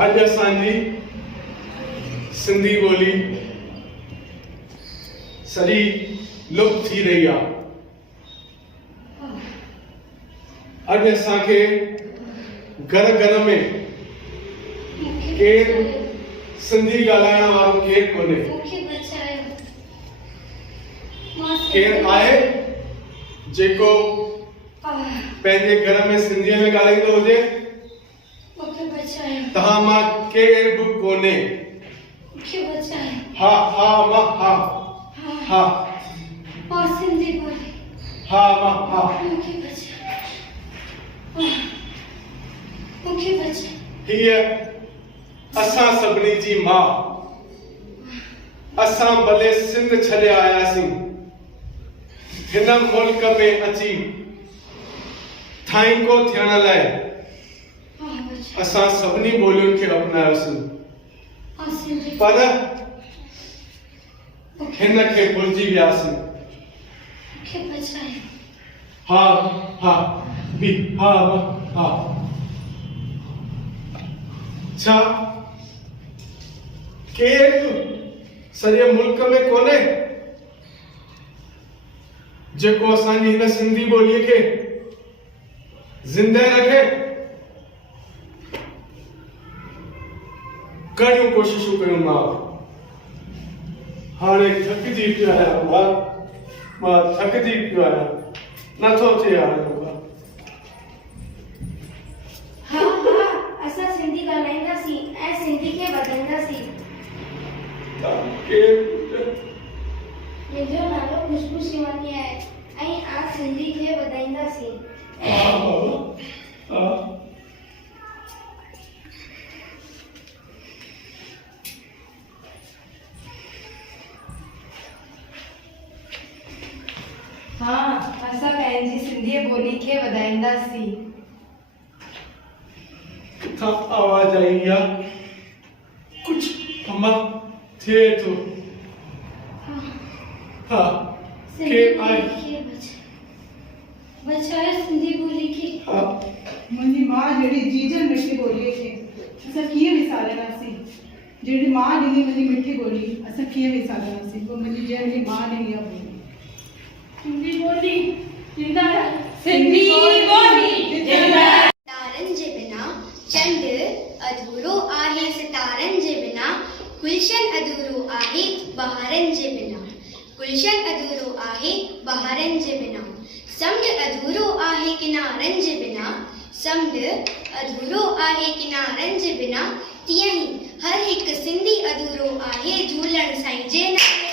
अॼु असांजी सिंधी ॿोली सॼी लुप्त थी रही आहे। अॼु असांखे घर घर में केरु सिंधी ॻाल्हाइण वारो केरु कोन्हे। केरु आहे जेको पंहिंजे घर में सिंधीअ में ॻाल्हाईंदो हुजे? तव्हां मां केरु बि कोन्हे। हा हा मां हा हा हा मां हा। हीअ असां सभिनी जी मां। असां भले सिंध छॾे आयासीं, हिन मुल्क में अची ठाहींको थियण लाइ असां सभिनी ॿोलियुनि खे अपनायोसीं, पर हिन खे भुलिजी वियासीं। हा हा बि हा हा। छा केरु सॼे मुल्क में कोन्हे जेको असांजी हिन सिंधी ॿोलीअ खे ज़िंदह रखे? कहिड़ियूं कोशिशूं कयूं मां, हाणे थकिजी पियो आहियां। मां थकिजी पियो आहियां, नथो थिए हाणे मूंखां। हा हा असां सिंधी ॻाल्हाईंदासीं ऐं सिंधी खे वधाईंदासीं। मुंहिंजो नालो खुशबू शिवानी आहे ऐं आज सिंधी खे वधाईंदासीं। हाँ असां पंहिंजी सिंधी ॿोली खे वधाईंदासीं। किथां आवाज़ आई आहे? कुझु अम्मा थिए थो। हा केरु आहे? बचाए सिंधी ॿोली खे। हा मुंहिंजी मां जहिड़ी जीजन मिठी ॿोलीअ खे असां कीअं विसारंदासीं? जहिड़ी मां ॾिनी मुंहिंजी मिठी ॿोली असां कीअं विसारंदासीं? पोइ मुंहिंजी जहिड़ी मां ॾिनी आहे ॿोली। सिंधी ॿोली जिंदाबाद। सिंधी ॿोली जिंदाबाद। सितारनि जे बिना चंड अधूरो आहे, सितारनि जे बिना गुलशन अधूरो आहे, बहारनि जे बिना गुलशन अधूरो आहे, बहारनि जे बिना समुंड अधूरो आहे, किनारनि जे बिना समुंड अधूरो आहे, किनारनि जे बिना तीअं ई हर हिकु सिंधी अधूरो आहे, झूलण साईं जे नाले।